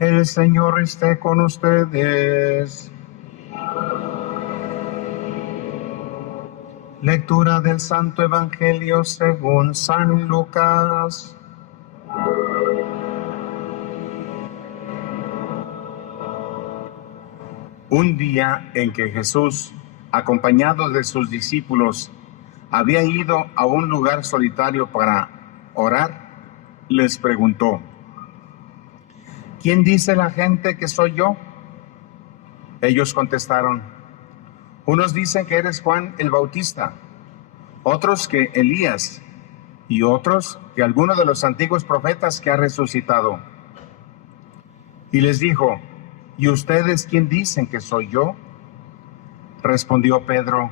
El Señor esté con ustedes. Lectura del Santo Evangelio según San Lucas. Un día en que Jesús, acompañado de sus discípulos, había ido a un lugar solitario para orar, les preguntó: ¿quién dice la gente que soy yo? Ellos contestaron: unos dicen que eres Juan el Bautista, otros que Elías, y otros que alguno de los antiguos profetas que ha resucitado. Y les dijo: ¿y ustedes quién dicen que soy yo? Respondió Pedro: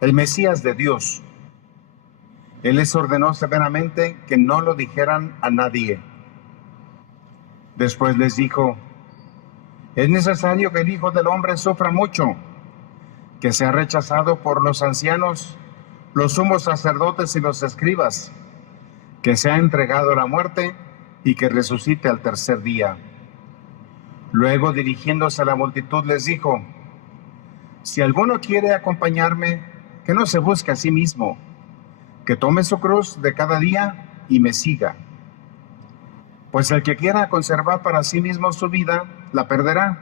el Mesías de Dios. Él les ordenó severamente que no lo dijeran a nadie. Después les dijo: es necesario que el Hijo del Hombre sufra mucho, que sea rechazado por los ancianos, los sumos sacerdotes y los escribas, que sea entregado a la muerte y que resucite al tercer día. Luego, dirigiéndose a la multitud, les dijo: si alguno quiere acompañarme, que no se busque a sí mismo, que tome su cruz de cada día y me siga. Pues el que quiera conservar para sí mismo su vida, la perderá.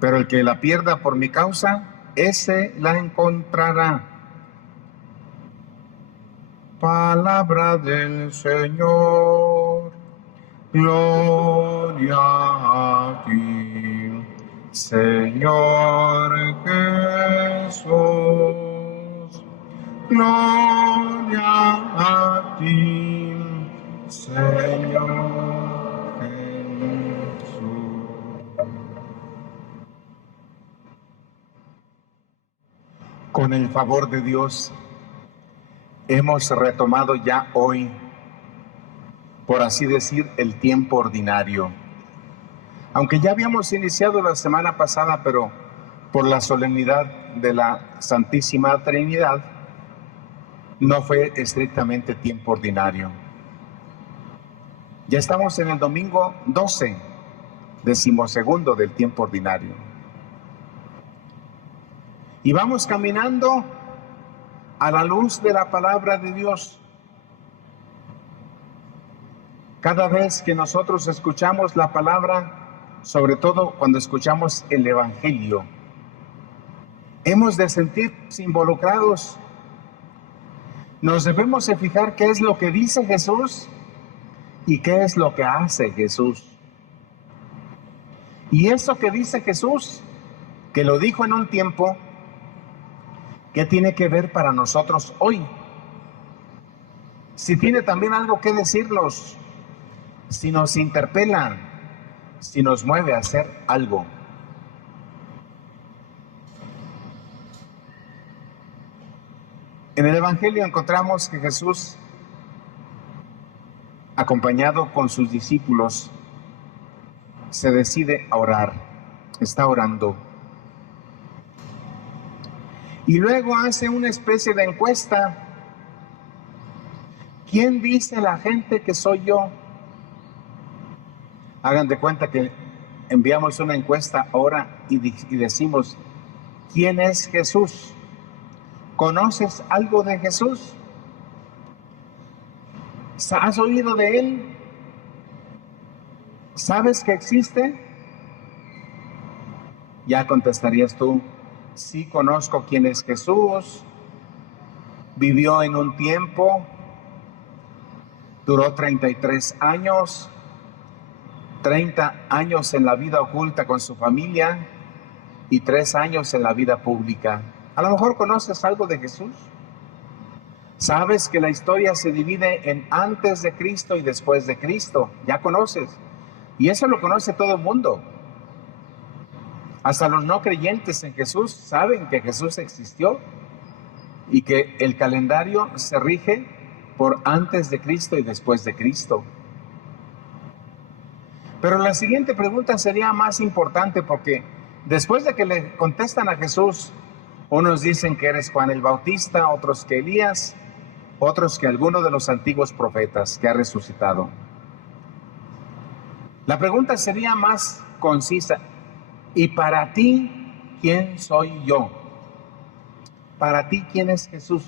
Pero el que la pierda por mi causa, ese la encontrará. Palabra del Señor. Gloria a ti, Señor Jesús. Gloria a ti, Señor Jesús. Con el favor de Dios, hemos retomado ya hoy, por así decir, el tiempo ordinario. Aunque ya habíamos iniciado la semana pasada, pero por la solemnidad de la Santísima Trinidad, no fue estrictamente tiempo ordinario. Ya estamos en el domingo 12, 12º del tiempo ordinario. Y vamos caminando a la luz de la palabra de Dios. Cada vez que nosotros escuchamos la palabra, sobre todo cuando escuchamos el Evangelio, hemos de sentirnos involucrados. Nos debemos de fijar qué es lo que dice Jesús y qué es lo que hace Jesús. Y eso que dice Jesús, que lo dijo en un tiempo, ¿qué tiene que ver para nosotros hoy? Si tiene también algo que decirnos, si nos interpela, si nos mueve a hacer algo. En el Evangelio encontramos que Jesús, acompañado con sus discípulos, se decide a orar, está orando. Y luego hace una especie de encuesta. ¿Quién dice la gente que soy yo? Hagan de cuenta que enviamos una encuesta ahora y decimos: ¿quién es Jesús? ¿Conoces algo de Jesús? ¿Has oído de él? ¿Sabes que existe? Ya contestarías tú: sí, conozco quién es Jesús. Vivió en un tiempo, duró 33 años, 30 años en la vida oculta con su familia y 3 años en la vida pública. A lo mejor conoces algo de Jesús. Sabes que la historia se divide en antes de Cristo y después de Cristo. Ya conoces. Y eso lo conoce todo el mundo. Hasta los no creyentes en Jesús saben que Jesús existió y que el calendario se rige por antes de Cristo y después de Cristo. Pero la siguiente pregunta sería más importante, porque después de que le contestan a Jesús, unos dicen que eres Juan el Bautista, otros que Elías, otros que alguno de los antiguos profetas que ha resucitado. La pregunta sería más concisa. ¿Y para ti quién soy yo? Para ti, ¿quién es Jesús?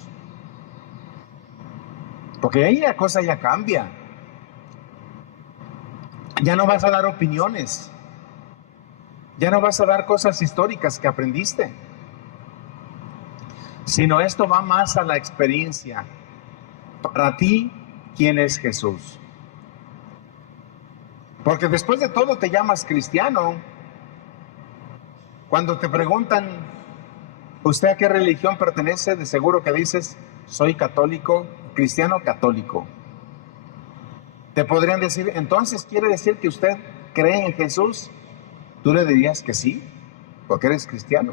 Porque ahí la cosa ya cambia. Ya no vas a dar opiniones. Ya no vas a dar cosas históricas que aprendiste. Sino esto va más a la experiencia. Para ti, ¿quién es Jesús? Porque después de todo te llamas cristiano. Cuando te preguntan, ¿usted a qué religión pertenece? De seguro que dices, soy católico, cristiano católico. Te podrían decir, entonces quiere decir que usted cree en Jesús. Tú le dirías que sí, porque eres cristiano.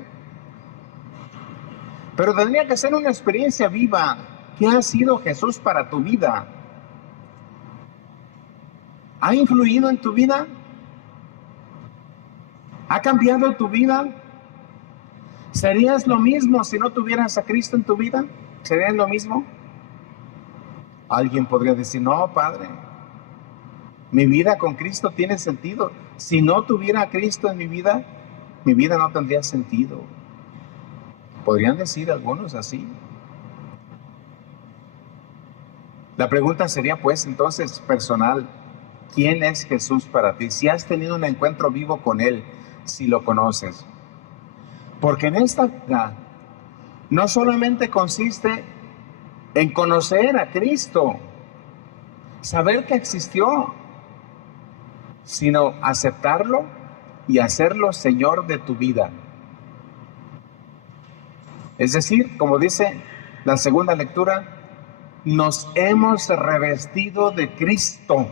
Pero tendría que ser una experiencia viva. ¿Qué ha sido Jesús para tu vida? ¿Ha influido en tu vida? ¿Ha cambiado tu vida? ¿Serías lo mismo si no tuvieras a Cristo en tu vida? ¿Serías lo mismo? Alguien podría decir, no, Padre, mi vida con Cristo tiene sentido. Si no tuviera a Cristo en mi vida no tendría sentido. Podrían decir algunos así. La pregunta sería pues entonces personal, ¿quién es Jesús para ti? Si has tenido un encuentro vivo con Él, si lo conoces. Porque en esta vida no solamente consiste en conocer a Cristo, saber que existió, sino aceptarlo y hacerlo Señor de tu vida. Es decir, como dice la segunda lectura, nos hemos revestido de Cristo.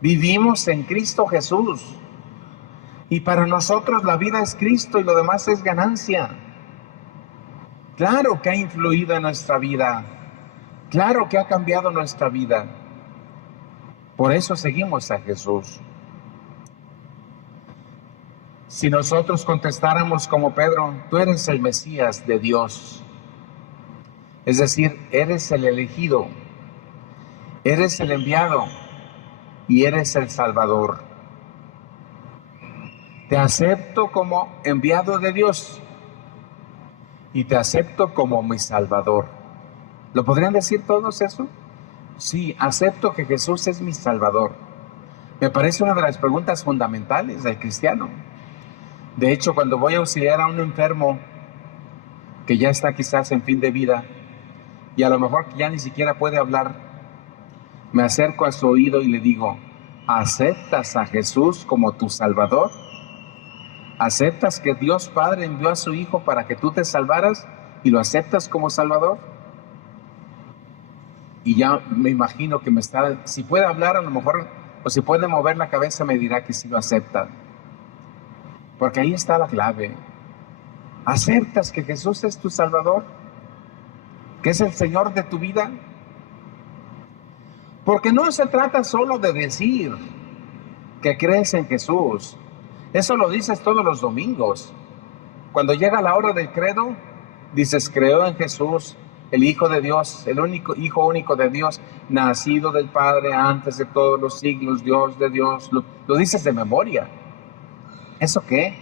Vivimos en Cristo Jesús. Y para nosotros la vida es Cristo y lo demás es ganancia. Claro que ha influido en nuestra vida. Claro que ha cambiado nuestra vida. Por eso seguimos a Jesús. Si nosotros contestáramos como Pedro, tú eres el Mesías de Dios. Es decir, eres el elegido, eres el enviado y eres el Salvador. Te acepto como enviado de Dios y te acepto como mi Salvador. ¿Lo podrían decir todos eso? Sí, acepto que Jesús es mi Salvador. Me parece una de las preguntas fundamentales del cristiano. De hecho, cuando voy a auxiliar a un enfermo que ya está quizás en fin de vida y a lo mejor ya ni siquiera puede hablar, me acerco a su oído y le digo, ¿aceptas a Jesús como tu Salvador? ¿Aceptas que Dios Padre envió a su Hijo para que tú te salvaras y lo aceptas como Salvador? Y ya me imagino que me está, si puede hablar a lo mejor, o si puede mover la cabeza me dirá que sí lo acepta. Porque ahí está la clave. ¿Aceptas que Jesús es tu Salvador? ¿Que es el Señor de tu vida? Porque no se trata solo de decir que crees en Jesús. Eso lo dices todos los domingos. Cuando llega la hora del credo, dices, creo en Jesús, el Hijo de Dios, el único Hijo único de Dios, nacido del Padre antes de todos los siglos, Dios de Dios. Lo dices de memoria. ¿Eso qué?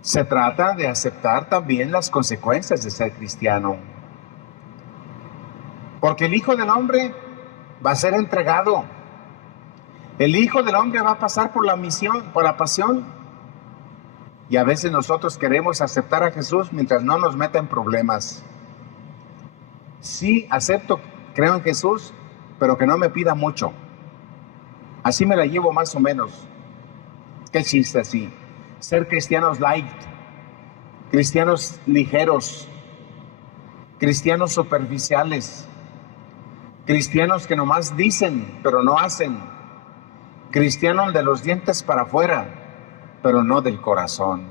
Se trata de aceptar también las consecuencias de ser cristiano. Porque el Hijo del Hombre va a ser entregado. El Hijo del Hombre va a pasar por la misión, por la pasión. Y a veces nosotros queremos aceptar a Jesús mientras no nos meta en problemas. Sí, acepto, creo en Jesús, pero que no me pida mucho. Así me la llevo más o menos. ¿Qué chiste así? Ser cristianos light, cristianos ligeros, cristianos superficiales, cristianos que nomás dicen, pero no hacen, cristianos de los dientes para afuera, pero no del corazón.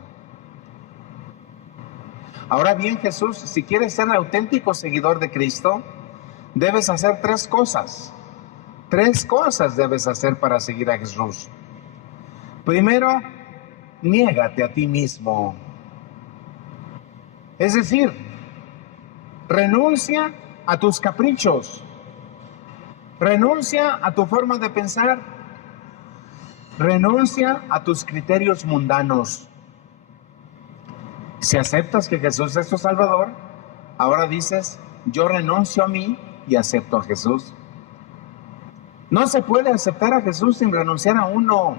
Ahora bien, Jesús, si quieres ser auténtico seguidor de Cristo, debes hacer tres cosas. Tres cosas debes hacer para seguir a Jesús. Primero, niégate a ti mismo. Es decir, renuncia a tus caprichos. Renuncia a tu forma de pensar. Renuncia a tus criterios mundanos. Si aceptas que Jesús es tu Salvador, ahora dices, yo renuncio a mí y acepto a Jesús. No se puede aceptar a Jesús sin renunciar a uno,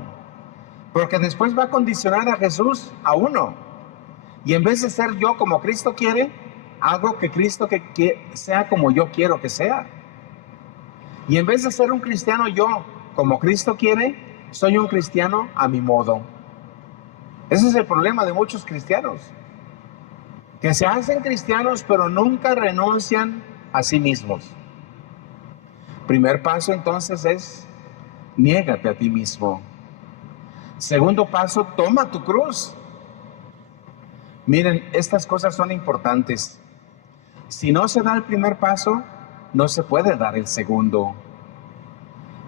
porque después va a condicionar a Jesús a uno. Y en vez de ser yo como Cristo quiere, hago que Cristo que sea como yo quiero que sea. Y en vez de ser un cristiano yo como Cristo quiere, soy un cristiano a mi modo. Ese es el problema de muchos cristianos, que se hacen cristianos pero nunca renuncian a sí mismos. Primer paso entonces es, niégate a ti mismo. Segundo paso, toma tu cruz. Miren, estas cosas son importantes. Si no se da el primer paso, no se puede dar el segundo.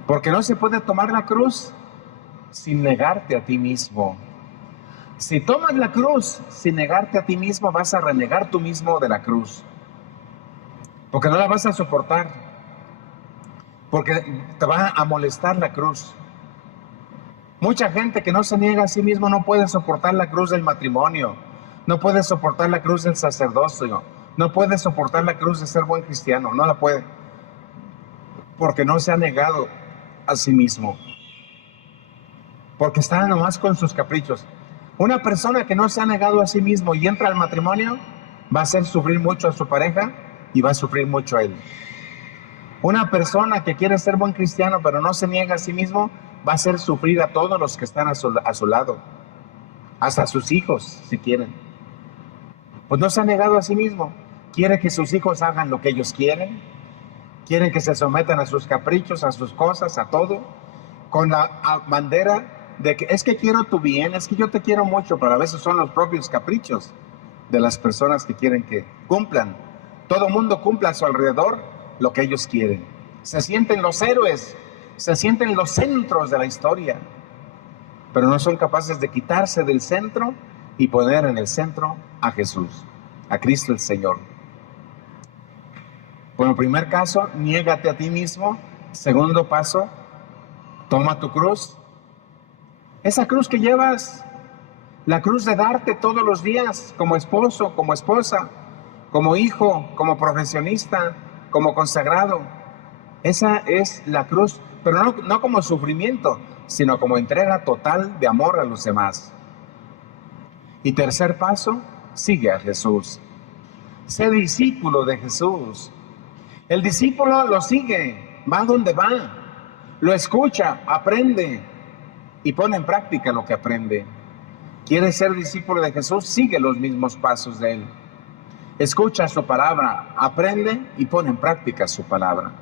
Porque no se puede tomar la cruz sin negarte a ti mismo. Si tomas la cruz sin negarte a ti mismo, vas a renegar tú mismo de la cruz. Porque no la vas a soportar. Porque te va a molestar la cruz. Mucha gente que no se niega a sí mismo no puede soportar la cruz del matrimonio. No puede soportar la cruz del sacerdocio. No puede soportar la cruz de ser buen cristiano. No la puede. Porque no se ha negado a sí mismo. Porque está nomás con sus caprichos. Una persona que no se ha negado a sí mismo y entra al matrimonio, va a hacer sufrir mucho a su pareja y va a sufrir mucho a él. Una persona que quiere ser buen cristiano pero no se niega a sí mismo, va a hacer sufrir a todos los que están a su lado. Hasta a sus hijos, si quieren. Pues no se ha negado a sí mismo. Quiere que sus hijos hagan lo que ellos quieren. Quieren que se sometan a sus caprichos, a sus cosas, a todo. Con la bandera de que es que quiero tu bien, es que yo te quiero mucho, pero a veces son los propios caprichos de las personas que quieren que cumplan. Todo mundo cumpla a su alrededor lo que ellos quieren. Se sienten los héroes, se sienten los centros de la historia, pero no son capaces de quitarse del centro y poner en el centro a Jesús, a Cristo el Señor. Bueno, primer caso, niégate a ti mismo. Segundo paso, toma tu cruz. Esa cruz que llevas, la cruz de darte todos los días como esposo, como esposa, como hijo, como profesionista, como consagrado. Esa es la cruz, pero no como sufrimiento, sino como entrega total de amor a los demás. Y tercer paso, sigue a Jesús. Sé discípulo de Jesús. El discípulo lo sigue, va donde va, lo escucha, aprende y pone en práctica lo que aprende. ¿Quieres ser discípulo de Jesús? Sigue los mismos pasos de Él. Escucha su palabra, aprende y pone en práctica su palabra.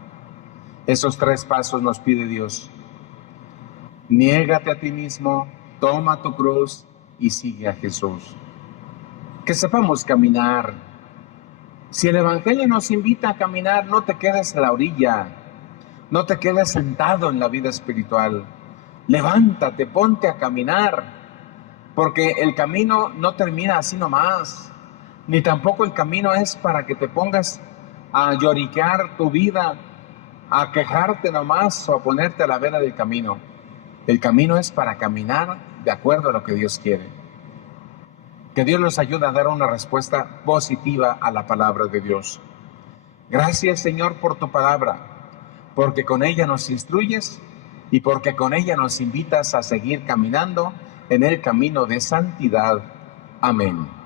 Esos tres pasos nos pide Dios. Niégate a ti mismo, toma tu cruz y sigue a Jesús. Que sepamos caminar. Si el Evangelio nos invita a caminar, no te quedes a la orilla, no te quedes sentado en la vida espiritual. Levántate, ponte a caminar, porque el camino no termina así nomás, ni tampoco el camino es para que te pongas a lloriquear tu vida, a quejarte nomás o a ponerte a la vera del camino. El camino es para caminar de acuerdo a lo que Dios quiere. Que Dios nos ayude a dar una respuesta positiva a la palabra de Dios. Gracias, Señor, por tu palabra, porque con ella nos instruyes y porque con ella nos invitas a seguir caminando en el camino de santidad. Amén.